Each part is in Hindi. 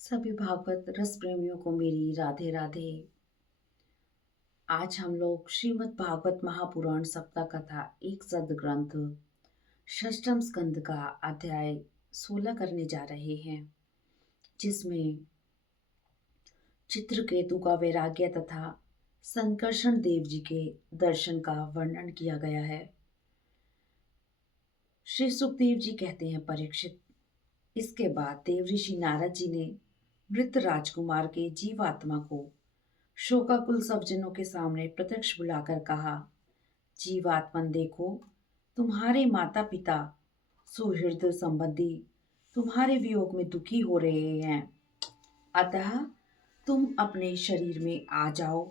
सभी भागवत रस प्रेमियों को मेरी राधे राधे। आज हम लोग श्रीमद् भागवत महापुराण सप्ताह कथा एक सदग्रंथ षष्ठम स्कंद का अध्याय 16 करने जा रहे हैं, जिसमें चित्रकेतु का वैराग्य तथा संकर्षण देव जी के दर्शन का वर्णन किया गया है। श्री सुखदेव जी कहते हैं, परीक्षित, इसके बाद देव ऋषि नारद जी ने मृत राजकुमार के जीवात्मा को शोकाकुल सब जनों के सामने प्रत्यक्ष बुलाकर कहा, जीवात्मन देखो, तुम्हारे माता पिता सुहृद संबंधी तुम्हारे वियोग में दुखी हो रहे हैं। अतः तुम अपने शरीर में आ जाओ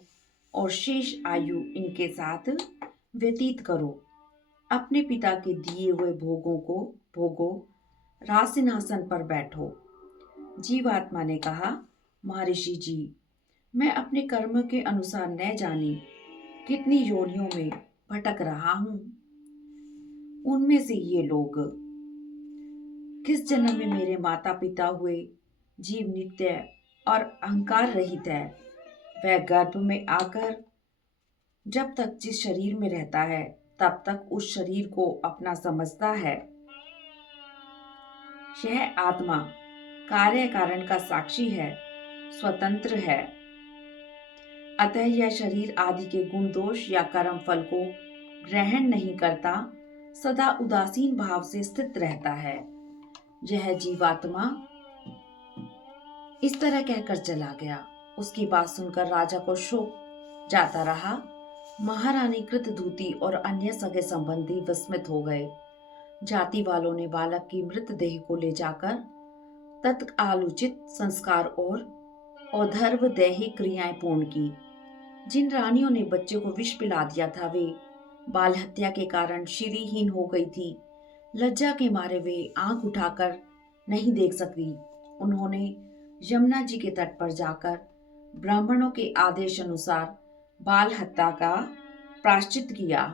और शेष आयु इनके साथ व्यतीत करो। अपने पिता के दिए हुए भोगों को भोगो, राजसिंहासन पर बैठो। जीवात्मा ने कहा, महर्षि जी, मैं अपने कर्म के अनुसार न जाने कितनी योनियों में भटक रहा हूं। उनमें से ये लोग किस जन्म में मेरे माता पिता हुए। जीव नित्य और अहंकार रहित है। वह गर्भ में आकर जब तक जिस शरीर में रहता है तब तक उस शरीर को अपना समझता है। यह आत्मा कार्य कारण का साक्षी है, स्वतंत्र है। अतः यह शरीर आदि के गुण दोष या कर्म फल को ग्रहण नहीं करता, सदा उदासीन भाव से स्थित रहता है। यह जीवात्मा इस तरह कहकर चला गया। उसकी बात सुनकर राजा को शोक जाता रहा। महारानी कृतधूति और अन्य सगे संबंधी विस्मित हो गए। जाति वालों ने बालक की मृतदेह को ले जाकर तत्कालोचित संस्कार और औधर्व दैहिक क्रियाएं पूर्ण की। जिन रानियों ने बच्चे को विष पिला दिया था, वे बाल हत्या के कारण श्रीहीन हो गई थी। लज्जा के मारे वे आंख उठाकर नहीं देख सकी। उन्होंने यमुना जी के तट पर जाकर ब्राह्मणों के आदेश अनुसार बाल हत्या का प्रायश्चित किया।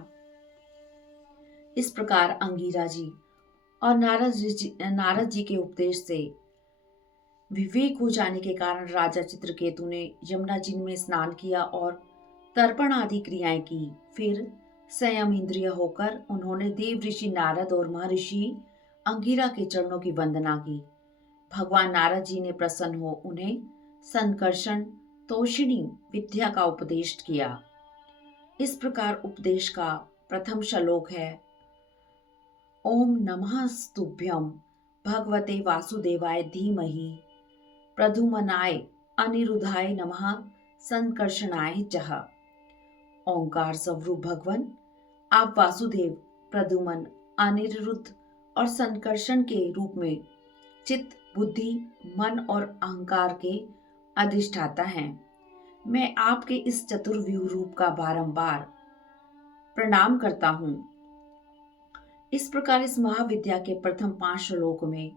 इस प्रकार अंगिरा जी और नारद जी के उपदेश से विवेक हो जाने के कारण राजा चित्रकेतु ने यमुना जी में स्नान किया और तर्पण आदि क्रियाएं की। फिर संयम इंद्रिय होकर उन्होंने देव ऋषि नारद और महर्षि अंगिरा के चरणों की वंदना की। भगवान नारद जी ने प्रसन्न हो उन्हें संकर्षण तोषिणी विद्या का उपदेश किया। इस प्रकार उपदेश का प्रथम श्लोक है, ओम नमः स्तुभ्यम भगवते वासुदेवाय धीमहि प्रद्युम्नाय अनिरुद्धाय नमः संकर्षणाय चह। ओंकार स्वरूप भगवान, आप वासुदेव, प्रद्युम्न, अनिरुद्ध और संकर्षण के रूप में चित्त, बुद्धि, मन और अहंकार के अधिष्ठाता हैं। मैं आपके इस चतुर्व्यूह रूप का बारंबार प्रणाम करता हूं। इस प्रकार इस महाविद्या के प्रथम 5 श्लोक में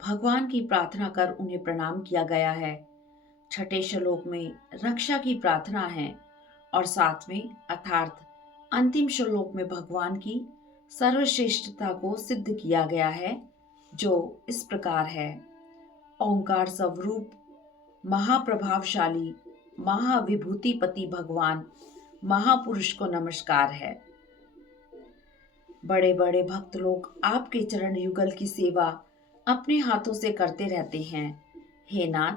भगवान की प्रार्थना कर उन्हें प्रणाम किया गया है। छठे श्लोक में रक्षा की प्रार्थना है और 7वें अर्थात अंतिम श्लोक में भगवान की सर्वश्रेष्ठता को सिद्ध किया गया है, जो इस प्रकार है, ओंकार स्वरूप महाप्रभावशाली महाविभूतिपति भगवान महापुरुष को नमस्कार है। बड़े बड़े भक्त लोग आपके चरण युगल की सेवा अपने हाथों से करते रहते हैं। हे नाथ,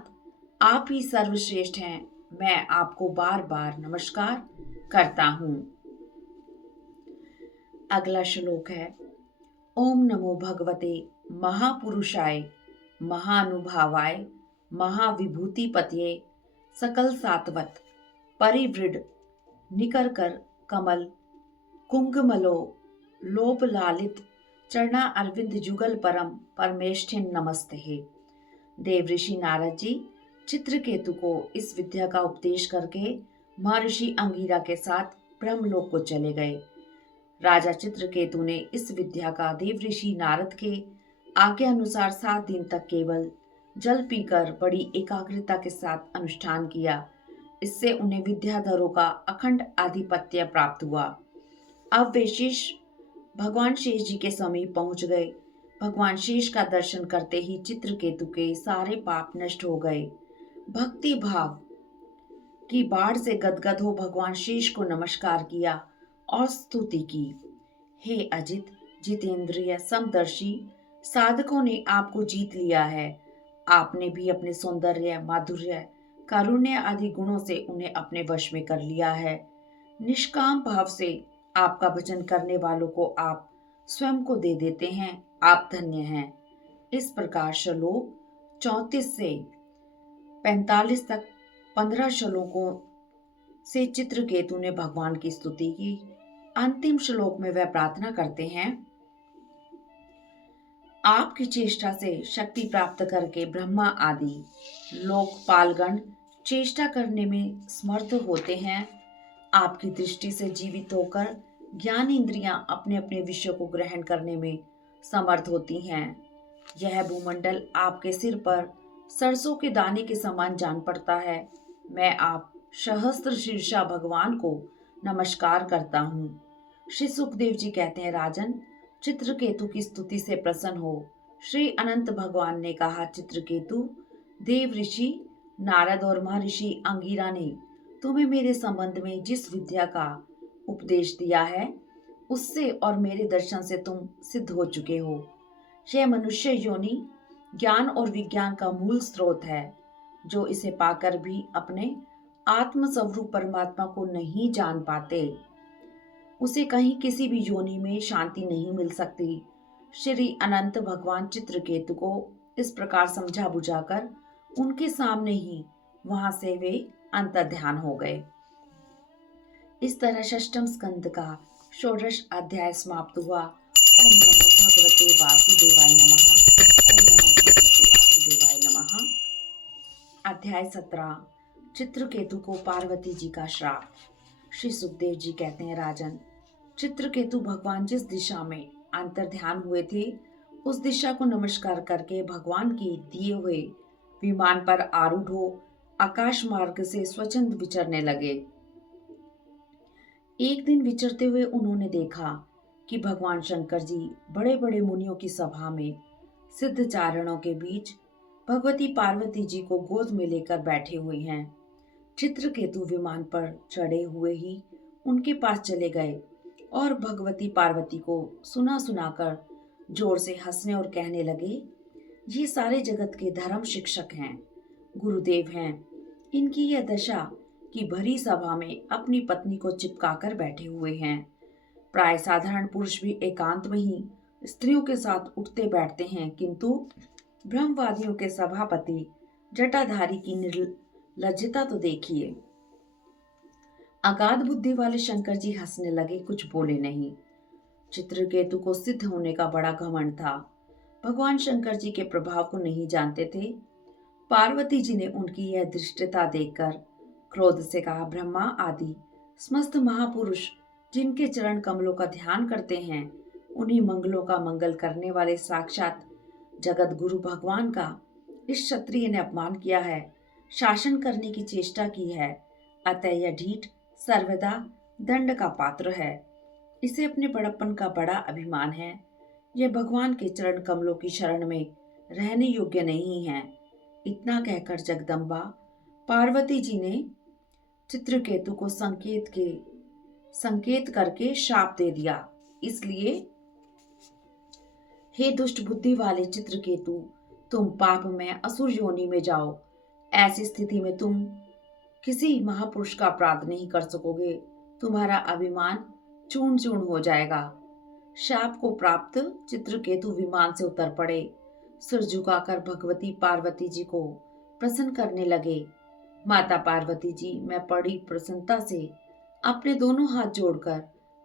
आप ही सर्वश्रेष्ठ हैं। मैं आपको बार बार नमस्कार करता हूँ। अगला श्लोक है, ओम नमो भगवते महापुरुषाय महानुभावाय महाविभूतिपतये सकल सात्वत परिवृड निकरकर कमल कुंगमलो लोभ लालित चरणा अरविंद जुगल परम परमेष्ठिन नमस्ते है। देव ऋषि नारद जी चित्रकेतु को इस विद्या का उपदेश करके महर्षि अंगिरा के साथ ब्रह्मलोक को चले गए। राजा चित्रकेतु ने इस विद्या का देव ऋषि नारद के आज्ञा अनुसार 7 दिन तक केवल जल पीकर बड़ी एकाग्रता के साथ अनुष्ठान किया। इससे उन्हें विद्याधरों का अखंड आधिपत्य प्राप्त हुआ। अब वे शेष भगवान शेष जी के समीप पहुंच गए। भगवान शेष का दर्शन करते ही चित्रकेतु के सारे पाप नष्ट हो गए। भक्ति भाव की बाढ़ से गदगद हो भगवान शेष को नमस्कार किया और स्तुति की। हे अजित, जितेंद्रिय, समदर्शी साधकों ने आपको जीत लिया है। आपने भी अपने सौंदर्य, माधुर्य, कारुण्य आदि गुणों से उन्हें अपने वश में कर लिया है। निष्काम भाव से आपका भजन करने वालों को आप स्वयं को दे देते हैं। आप धन्य हैं। इस प्रकार श्लोक 34 से 45 तक 15 श्लोकों से चित्रकेतु ने भगवान की स्तुति की। अंतिम श्लोक में वह प्रार्थना करते हैं, आपकी चेष्टा से शक्ति प्राप्त करके ब्रह्मा आदि लोकपालगण चेष्टा करने में समर्थ होते हैं। आपकी दृष्टि से जीवित होकर ज्ञान इंद्रियां अपने अपने विषयों को ग्रहण करने में समर्थ होती हैं। यह भूमंडल आपके सिर पर सरसों के दाने के समान जान पड़ता है। मैं आप सहस्त्र शीर्षा भगवान को नमस्कार करता हूँ। श्री सुखदेव जी कहते हैं, राजन, चित्रकेतु की स्तुति से प्रसन्न हो। श्री अनंत भगवान ने कहा, चित्रकेतु, देव ऋषि नारद और महर्षि अंगिरा ने तुम्हें मेरे संबंध में जिस विद्या का उपदेश दिया है, उससे और मेरे दर्शन से तुम सिद्ध हो चुके हो। यह मनुष्य योनि ज्ञान और विज्ञान का मूल स्रोत है। जो इसे पाकर भी अपने आत्म स्वरूप परमात्मा को नहीं जान पाते, उसे कहीं किसी भी योनि में शांति नहीं मिल सकती। श्री अनंत भगवान चित्रकेतु को इस प्रकार समझा बुझाकर उनके सामने ही वहां से वे अंतर्ध्यान हो गए। इस तरह षष्ठम स्कंद का षोडश अध्याय समाप्त हुआ। ओम नमो भगवते वासुदेवाय नमः। ओम नमो भगवते वासुदेवाय नमः। अध्याय 17, चित्रकेतु को पार्वती जी का श्राप। श्री सुखदेव जी कहते हैं, राजन, चित्रकेतु भगवान जिस दिशा में अंतर्ध्यान हुए थे, उस दिशा को नमस्कार करके भगवान की दिए हुए विमान पर आरूढ़ हो आकाश मार्ग से स्वच्छंद विचरने लगे। एक दिन विचरते हुए उन्होंने देखा कि भगवान शंकर जी बड़े बड़े मुनियों की सभा में सिद्ध चारणों के बीच भगवती पार्वती जी को गोद में लेकर बैठे हुए हैं। चित्रकेतु विमान पर चढ़े हुए ही उनके पास चले गए और भगवती पार्वती को सुना सुनाकर जोर से हंसने और कहने लगे, ये सारे जगत के धर्म शिक्षक हैं, गुरुदेव हैं। इनकी यह दशा कि भरी सभा में अपनी पत्नी को चिपकाकर बैठे हुए हैं। प्राय साधारण पुरुष भी एकांत में ही स्त्रियों के साथ उठते बैठते हैं, किंतु ब्रह्मवादियों के सभापति जटाधारी की निर्लज्जता तो देखिए। अगाध बुद्धि वाले शंकर जी हंसने लगे, कुछ बोले नहीं। चित्रकेतु को सिद्ध होने का बड़ा घमंड था। भगवान शंकर जी के प्रभाव को नहीं जानते थे। पार्वती जी ने उनकी यह दृष्टता देखकर क्रोध से कहा, ब्रह्मा आदि समस्त महापुरुष जिनके चरण कमलों का ध्यान करते हैं, उन्हीं मंगलों का मंगल करने वाले साक्षात जगत गुरु भगवान का इस क्षत्रिय ने अपमान किया है, शासन करने की चेष्टा की है। अतः यह ढीठ सर्वदा दंड का पात्र है। इसे अपने बड़प्पन का बड़ा अभिमान है। यह भगवान के चरण कमलों की शरण में रहने योग्य नहीं है। इतना कहकर जगदम्बा पार्वती जी ने चित्रकेतु को संकेत करके शाप दे दिया। इसलिए हे दुष्ट बुद्धि वाले चित्रकेतु, तुम पाप में असुर योनि में जाओ। ऐसी स्थिति में तुम किसी महापुरुष का अपराध नहीं कर सकोगे। तुम्हारा अभिमान चूर्ण चूर्ण हो जाएगा। शाप को प्राप्त चित्रकेतु विमान से उतर पड़े। सिर झुकाकर भगवती पार्वती जी को प्रसन्न करने लगे। माता पार्वती जी, मैं बड़ी प्रसन्नता से अपने दोनों हाथ जोड़कर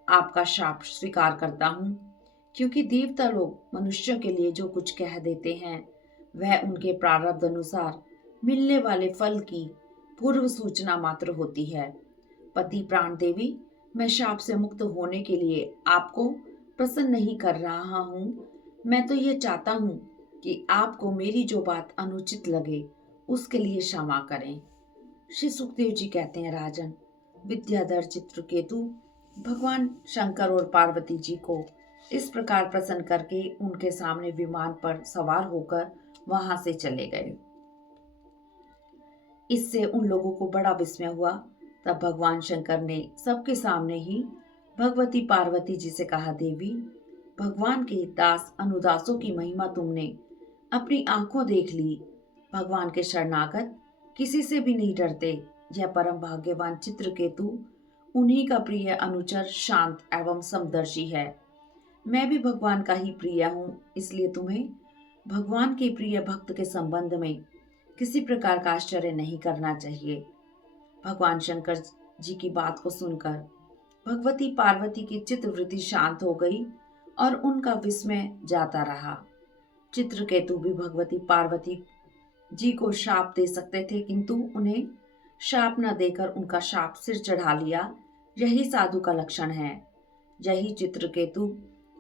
आपका शाप स्वीकार करता हूँ, क्योंकि देवता लोग मनुष्यों के लिए जो कुछ कह देते हैं, वह उनके प्रारब्ध अनुसार मिलने वाले फल की पूर्व सूचना मात्र होती है। पति प्राण देवी, मैं शाप से मुक्त होने के लिए आपको प्रसन्न नहीं कर रहा हूँ। मैं तो ये चाहता हूँ कि आपको मेरी जो बात अनुचित लगे उसके लिए क्षमा करें। श्री सुखदेव जी कहते हैं, राजन, विद्याधर चित्रकेतु भगवान शंकर और पार्वती जी को इस प्रकार प्रसन्न करके उनके सामने विमान पर सवार होकर वहां से चले गए। इससे उन लोगों को बड़ा विस्मय हुआ। तब भगवान शंकर ने सबके सामने ही भगवती पार्वती जी से कहा, देवी, भगवान के दास अनुदासों की महिमा तुमने अपनी आंखों देख ली। भगवान के शरणागत किसी से भी नहीं डरते। यह परम भाग्यवान चित्रकेतु उन्हीं का प्रिय अनुचर, शांत एवं समदर्शी है। मैं भी भगवान का ही प्रिय हूँ, इसलिए तुम्हें भगवान के प्रिय भक्त के संबंध में किसी प्रकार का आश्चर्य नहीं करना चाहिए। भगवान शंकर जी की बात को सुनकर भगवती पार्वती की चित्तवृत्ति शांत हो गई और उनका विस्मय जाता रहा। चित्रकेतु भी भगवती पार्वती जी को शाप दे सकते थे, किंतु उन्हें शाप न देकर उनका शाप सिर चढ़ा लिया। यही साधु का लक्षण है। यही चित्रकेतु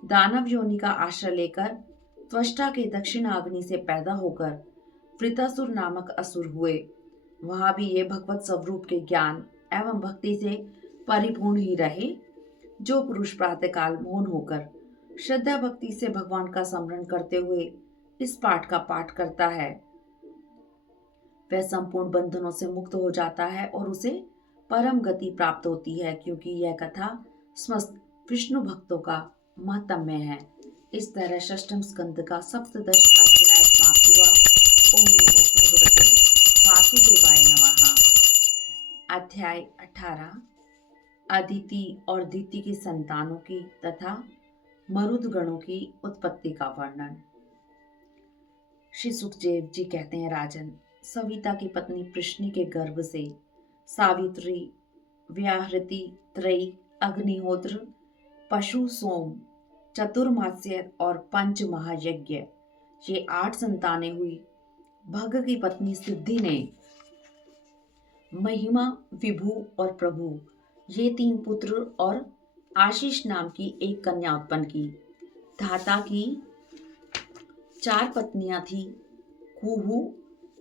दानव योनि का आश्रय लेकर त्वष्टा के दक्षिणाग्नि से पैदा होकर वृतासुर नामक असुर हुए। वहां भी ये भगवत स्वरूप के ज्ञान एवं भक्ति से परिपूर्ण ही रहे। जो पुरुष प्रातःकाल मौन होकर श्रद्धा भक्ति से भगवान का स्मरण करते हुए इस पाठ का पाठ करता है, वह संपूर्ण बंधनों से मुक्त हो जाता है और उसे परम गति प्राप्त होती है, क्योंकि यह कथा समस्त विष्णु भक्तों का महत्म्य है। इस तरह षष्ठम स्कंद का सप्तदश अध्याय समाप्त हुआ। ओम नमो भगवते वासुदेवाय नमः। अध्याय 18 अदिति और दिति की संतानों की तथा मरुद गणों की उत्पत्ति का वर्णन। श्री सुखदेव जी कहते हैं, राजन, सविता की पत्नी प्रश्नि के गर्भ से सावित्री, व्याहृति, त्रयी, अग्निहोत्र, पशु, सोम, चतुर्मास्य और पंच महायज्ञ, ये 8 संतानें हुई। भग की पत्नी सिद्धि ने महिमा, विभु और प्रभु, ये 3 पुत्र और आशीष नाम की एक कन्या उत्पन्न की। धाता की 4 पत्नियां थी, कुहू,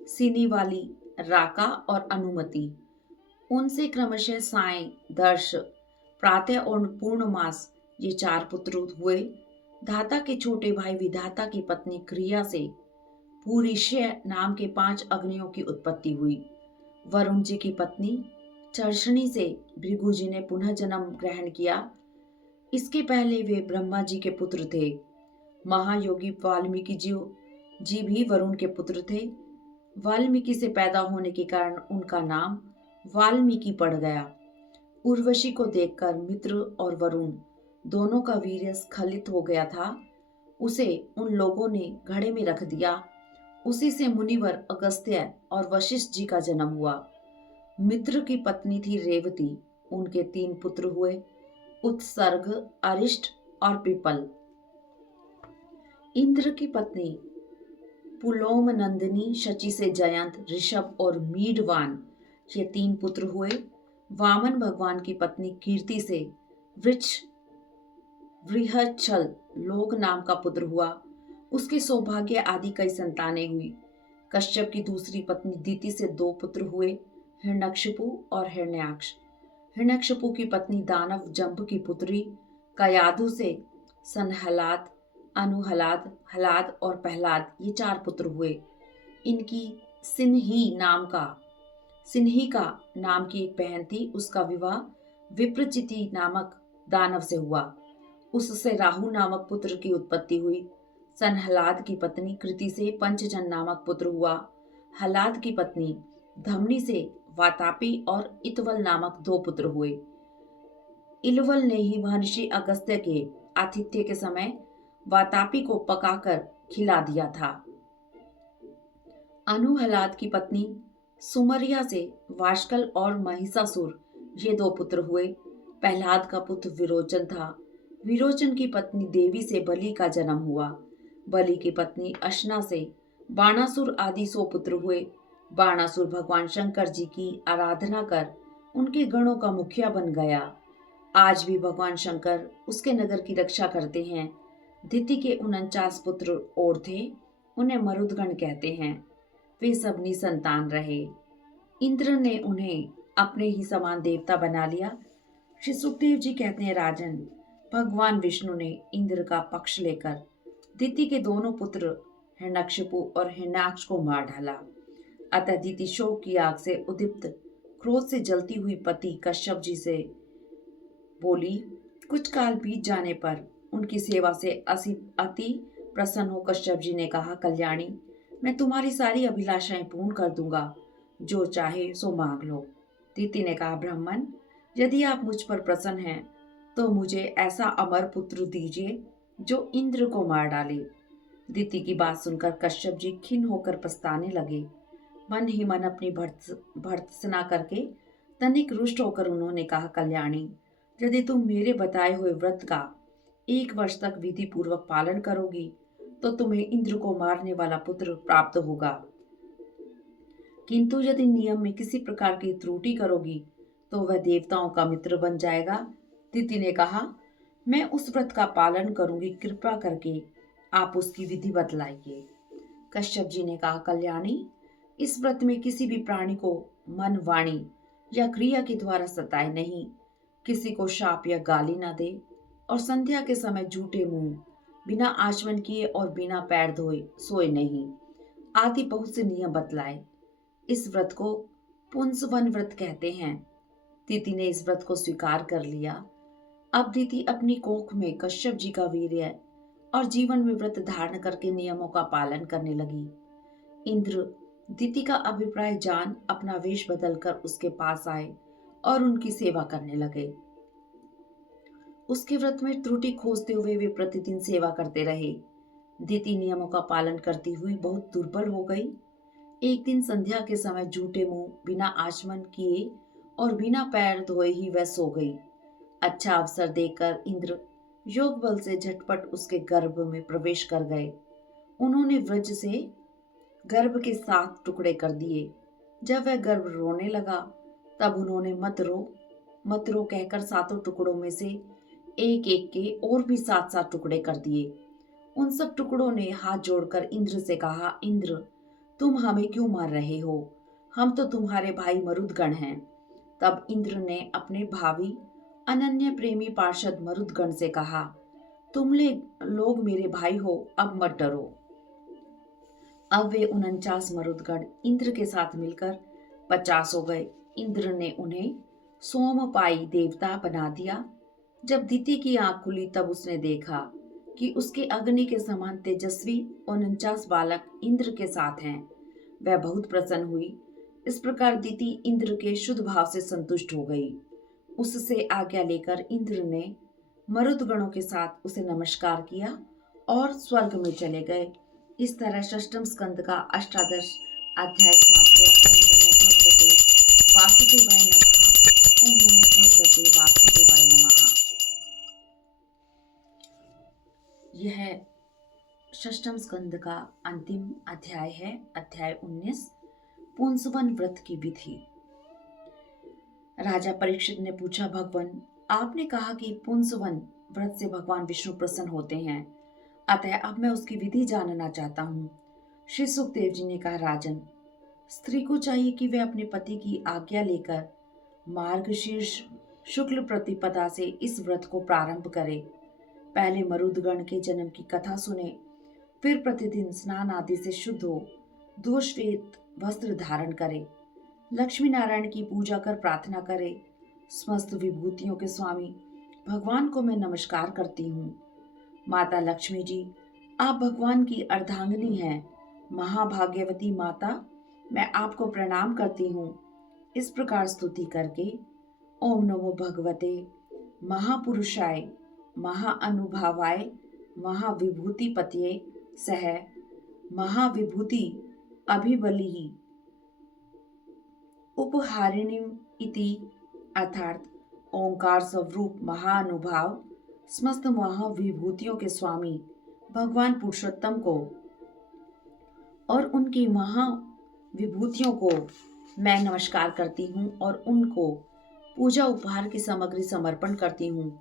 सिनीवाली, राका और अनुमति। उनसे क्रमशः साय, दर्श, प्रातः और पूर्णमास, ये 4 पुत्र हुए। धाता के छोटे भाई विधाता की पत्नी क्रिया से पूरिष्य नाम के 5 अग्नियों की उत्पत्ति हुई। वरुण जी की पत्नी चर्षणी से भृगु जी ने पुनः जन्म ग्रहण किया। इसके पहले वे ब्रह्मा जी के पुत्र थे। महायोगी वाल्मीकि जी भी वरुण के पुत्र थे। वाल्मीकि से पैदा होने के कारण उनका नाम वाल्मीकि पड़ गया। उर्वशी को देखकर मित्र और वरुण दोनों का वीर्य स्खलित हो गया था। उसे उन लोगों ने घड़े में रख दिया। उसी से मुनिवर अगस्त्य और वशिष्ठ जी का जन्म हुआ। मित्र की पत्नी थी रेवती। उनके 3 पुत्र हुए, उत्सर्ग, अरिष्ट और पिपल। इंद्र की पत्नी पुलोम नंदिनी शची से जयंत, ऋषभ और मीढवान, ये 3 पुत्र हुए। वामन भगवान की पत्नी कीर्ति से वृहच्छल लोक नाम का पुत्र हुआ। उसके सौभाग्य आदि कई संतानें हुई। कश्यप की दूसरी पत्नी दिति से 2 पुत्र हुए, हिरण्यकशिपु और हिरण्याक्ष। हिरण्यकशिपु की पत्नी दानव जंब की पुत्री कयाधु से सनहलाद, अनुहलाद, हलाद और पहलाद, ये 4 पुत्र हुए। इनकी सिन्हिका नाम की एक बहन थी। उसका विवाह विप्रचिति नामक दानव से हुआ। उससे राहु नामक पुत्र की उत्पत्ति हुई। सनहलाद की पत्नी कृति से पंचजन नामक पुत्र हुआ। हलाद की पत्नी धमनी से वातापी और इतवल नामक 2 पुत्र हुए। इलवल ने ही महर्षि अगस्त्य के आतिथ्य के समय वातापी को पकाकर खिला दिया था। अनुहलाद की पत्नी सुमरिया से वाष्कल और महिषासुर, ये 2 पुत्र हुए। प्रहलाद का पुत्र विरोचन था। विरोचन की पत्नी देवी से बलि का जन्म हुआ। बलि की पत्नी अशना से बाणासुर आदि 100 पुत्र हुए। बाणासुर भगवान शंकर जी की आराधना कर उनके गणों का मुखिया बन गया। आज भी भगवान शंकर उसके नगर की रक्षा करते हैं। दिति के 49 पुत्र और थे, उन्हें मरुदगण कहते हैं। वे सब निसंतान रहे। इंद्र ने उन्हें अपने ही समान देवता बना लिया। श्री सुखदेव जी कहते हैं, राजन, भगवान विष्णु ने इंद्र का पक्ष लेकर दिति के दोनों पुत्र हिरण्यकशिपु और हिरण्याक्ष को मार डाला। अतः दिति शोक की आग से उद्दीप्त क्रोध से जलती हुई पति कश्यप जी से बोली। कुछ काल बीत जाने पर उनकी सेवा से अति प्रसन्न हो कश्यप जी ने कहा, कल्याणी, मैं तुम्हारी सारी अभिलाषाएं पूर्ण कर दूंगा, जो चाहे सो मांग लो। दिति ने कहा, ब्राह्मण, यदि आप मुझ पर प्रसन्न हैं तो मुझे ऐसा अमर पुत्र दीजिए जो इंद्र को मार डाले। दिति की बात सुनकर कश्यप जी खिन्न होकर पछताने लगे। मन ही मन अपनी भर्त्सना करके तनिक रुष्ट होकर उन्होंने कहा, कल्याणी, यदि तुम मेरे बताए हुए व्रत का 1 वर्ष तक विधि पूर्वक पालन करोगी तो तुम्हें इंद्र को मारने वाला पुत्र प्राप्त होगा, किंतु यदि नियम में किसी प्रकार की त्रुटि करोगी तो वह देवताओं का मित्र बन जाएगा। दिति ने कहा, मैं उस व्रत का पालन करूंगी, कृपा करके आप उसकी विधि बतलाइए। कश्यप जी ने कहा, कल्याणी, इस व्रत में किसी भी प्राणी को मन, वाणी या क्रिया के द्वारा सताए नहीं, किसी को शाप या गाली न दे और संध्या के समय झूठे मुंह, बिना आचमन किए और बिना पैर धोए सोए नहीं, आदि बहुत से नियम बतलाए। इस व्रत को पुंसवन व्रत कहते हैं। दिति ने इस व्रत को स्वीकार कर लिया। अब दिति अपनी कोख में कश्यप जी का वीर्य और जीवन में व्रत धारण करके नियमों का पालन करने लगी। इंद्र दिति का अभिप्राय जान अपना वेश बदलकर उसके पास आए और उनकी सेवा करने लगे। उसके व्रत में त्रुटि खोजते हुए वे प्रतिदिन सेवा करते रहे। दिति नियमों का पालन करती हुई बहुत दुर्बल हो गई। एक दिन संध्या के समय झूठे मुंह, बिना आचमन किए और बिना पैर धोए ही वह सो गई। अच्छा अवसर देखकर इंद्र योग बल से झटपट उसके गर्भ में प्रवेश कर गए। उन्होंने वज्र से गर्भ के 7 टुकड़े कर दिए। जब वह गर्भ रोने लगा तब उन्होंने मत रो कहकर 7 टुकड़ों में से एक एक के और भी 7 टुकड़े कर दिए। उन सब टुकड़ों ने हाथ जोड़कर इंद्र से कहा, इंद्र, तुम हमें क्यों मार रहे हो? हम तो तुम्हारे भाई मरुदगण हैं। तब इंद्र ने अपने भावी अनन्य प्रेमी पार्षद मरुदगण से कहा, तुम लोग मेरे भाई हो, अब मत डरो। अब वे 49 मरुदगण इंद्र के साथ मिलकर 50 हो गए। इंद्र ने उन्हें सोमपाई देवता बना दिया। जब दिति की आंख खुली तब उसने देखा कि उसके अग्नि के समान तेजस्वी 49 बालक इंद्र के साथ हैं। वह बहुत प्रसन्न हुई। इस प्रकार दिति इंद्र के शुद्ध भाव से संतुष्ट हो गई। उससे आज्ञा लेकर इंद्र ने मरुदगणों के साथ उसे नमस्कार किया और स्वर्ग में चले गए। इस तरह षष्ठम स्कंद का 18 अध्याय समाप्त हुआ। ओम नमो भगवते वासुदेवाय नमः। ओम नमो भगवते वासुदेवाय नमः। यह षष्ठम स्कंद का अंतिम अध्याय है, अध्याय 19, पुंसवन व्रत की विधि। राजा परीक्षित ने पूछा, भगवान, आपने कहा कि पुंसवन व्रत से भगवान विष्णु प्रसन्न होते हैं, अतः अब मैं उसकी विधि जानना चाहता हूँ। श्री सुखदेव जी ने कहा, राजन, स्त्री को चाहिए कि वह अपने पति की आज्ञा लेकर मार्गशीर्ष शुक्ल प्रतिपदा से इस व्रत को प्रारंभ करे। पहले मरुदगण के जन्म की कथा सुने, फिर प्रतिदिन स्नान आदि से शुद्ध हो दोषवेत वस्त्र धारण करे, लक्ष्मी नारायण की पूजा कर प्रार्थना करे। समस्त विभूतियों के स्वामी भगवान को मैं नमस्कार करती हूँ। माता लक्ष्मी जी, आप भगवान की अर्धांगिनी हैं। महाभाग्यवती माता, मैं आपको प्रणाम करती हूँ। इस प्रकार स्तुति करके ओम नमो भगवते महापुरुषाय महाअनुभावाय महाविभूति पतये सह महाविभूति अभिबलिहि उपहारिणीम इति अर्थात ओंकार स्वरूप महाअनुभाव समस्त महाविभूतियों के स्वामी भगवान पुरुषोत्तम को और उनकी महाविभूतियों को मैं नमस्कार करती हूँ और उनको पूजा उपहार की सामग्री समर्पण करती हूँ।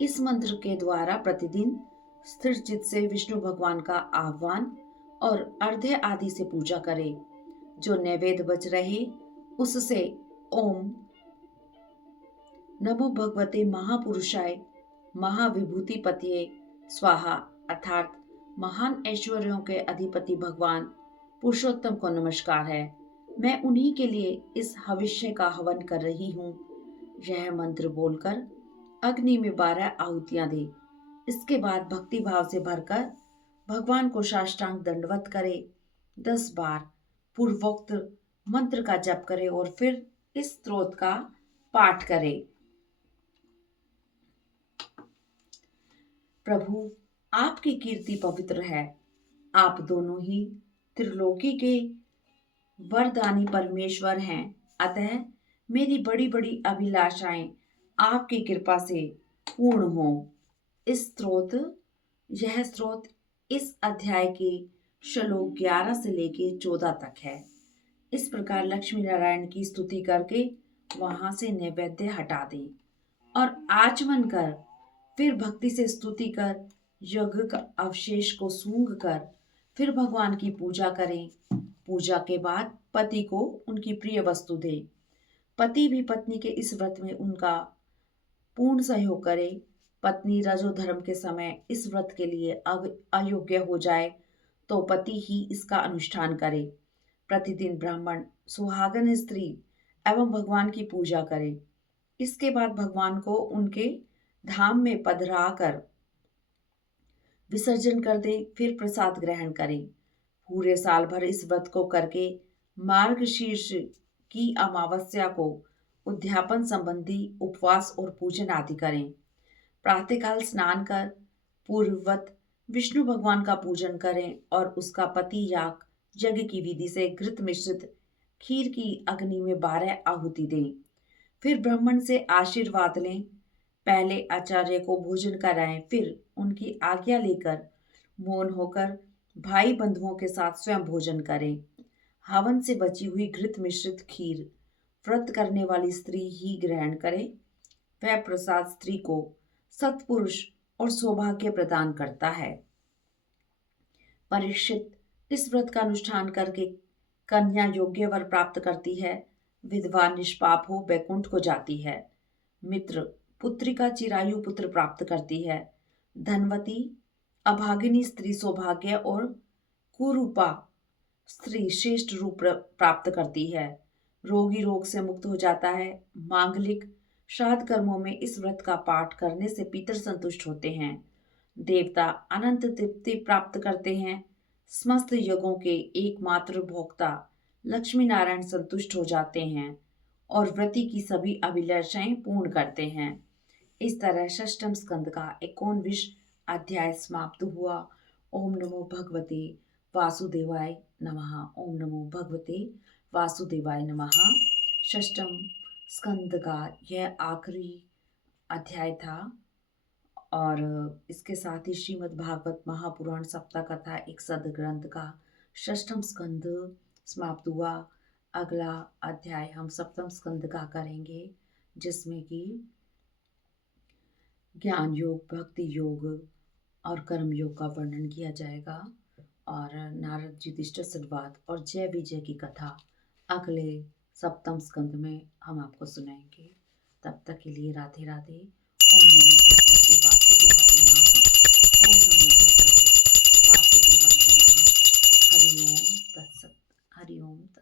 इस मंत्र के द्वारा प्रतिदिन स्थिर चित्त से विष्णु भगवान का आह्वान और अर्घ्य आदि से पूजा करे। जो नैवेद्य बच रहे उससे ओम नमो भगवते महापुरुषाय महाविभूतिपतिये स्वाहा अर्थात महान ऐश्वर्यों के अधिपति भगवान पुरुषोत्तम को नमस्कार है। मैं उन्हीं के लिए इस हविष्य का हवन कर रही हूँ। यह मंत्र बोलकर अग्नि में 12 आहुतियां दे। इसके बाद भक्ति भाव से भरकर भगवान को साष्टांग दंडवत करे। 10 बार पूर्वोक्त मंत्र का जप करे और फिर इस स्तोत्र का पाठ करे। प्रभु, आपकी कीर्ति पवित्र है। आप दोनों ही त्रिलोकी के वरदानी परमेश्वर हैं। अतः मेरी बड़ी बड़ी अभिलाषाएं आपकी कृपा से पूर्ण हो। यह स्त्रोत इस अध्याय के श्लोक 11 से लेके 14 तक है। इस प्रकार लक्ष्मी नारायण की स्तुति करके वहां से नैवेद्य हटा दें और आचमन कर फिर भक्ति से स्तुति कर यज्ञ का अवशेष को सूंघ कर फिर भगवान की पूजा करें। पूजा के बाद पति को उनकी प्रिय वस्तु दें। पति भी पत्नी के इस व्रत में उनका पूर्ण सहयोग करे। पत्नी रजोधर्म के समय इस व्रत के लिए अयोग्य हो जाए तो पति ही इसका अनुष्ठान करे। प्रतिदिन ब्राह्मण सुहागन स्त्री एवं भगवान की पूजा करे। इसके बाद भगवान को उनके धाम में पधरा कर विसर्जन कर दे, फिर प्रसाद ग्रहण करें। पूरे साल भर इस व्रत को करके मार्गशीर्ष की अमावस्या को उद्यापन संबंधी उपवास और पूजन आदि करें। प्रातःकाल स्नान कर पूर्ववत विष्णु भगवान का पूजन करें और उसका पति याग यज्ञ की विधि से घृत मिश्रित खीर की अग्नि में 12 आहुति दें। फिर ब्राह्मण से आशीर्वाद लें। पहले आचार्य को भोजन कराएं, फिर उनकी आज्ञा लेकर मौन होकर भाई बंधुओं के साथ स्वयं भोजन करें। हवन से बची हुई घृत मिश्रित खीर व्रत करने वाली स्त्री ही ग्रहण करे। वह प्रसाद स्त्री को सत्पुरुष और सौभाग्य प्रदान करता है। परीक्षित, इस व्रत का अनुष्ठान करके कन्या योग्य वर प्राप्त करती है। विधवा निष्पाप हो बैकुंठ को जाती है। मित्र, पुत्री का चिरायु पुत्र प्राप्त करती है। धनवती अभागिनी स्त्री सौभाग्य और कुरूपा स्त्री श्रेष्ठ रूप प्राप्त करती है। रोगी रोग से मुक्त हो जाता है। मांगलिक श्राद्ध कर्मों में इस व्रत का पाठ करने से पितर संतुष्ट होते हैं। देवता अनंत तृप्ति प्राप्त करते हैं। समस्त यज्ञों के एकमात्र भोक्ता लक्ष्मी नारायण संतुष्ट हो जाते हैं और व्रती की सभी अभिलाषाएं पूर्ण करते हैं। इस तरह षष्ठम स्कंद का 51वां अध्याय समाप्त हुआ। ओम नमो भगवते वासुदेवाय नमः। ओम नमो भगवते वासुदेवाय नमः। षष्ठम स्कंद का यह आखिरी अध्याय था और इसके साथ ही श्रीमद् भागवत महापुराण सप्ताह कथा एक सदग्रंथ का षष्ठम स्कंद समाप्त हुआ। अगला अध्याय हम सप्तम स्कंद का करेंगे, जिसमें कि ज्ञान योग, भक्ति योग और कर्म योग का वर्णन किया जाएगा और नारद युधिष्ठिर संवाद और जय विजय की कथा अगले सप्तम स्कंद में हम आपको सुनाएंगे। तब तक के लिए राधे राधे। ओम नमो भगवते वासुदेवाय नमः। ओम नमो भगवते वासुदेवाय नमः। हरि ओम तत्सत। हरि ओम तत्सत।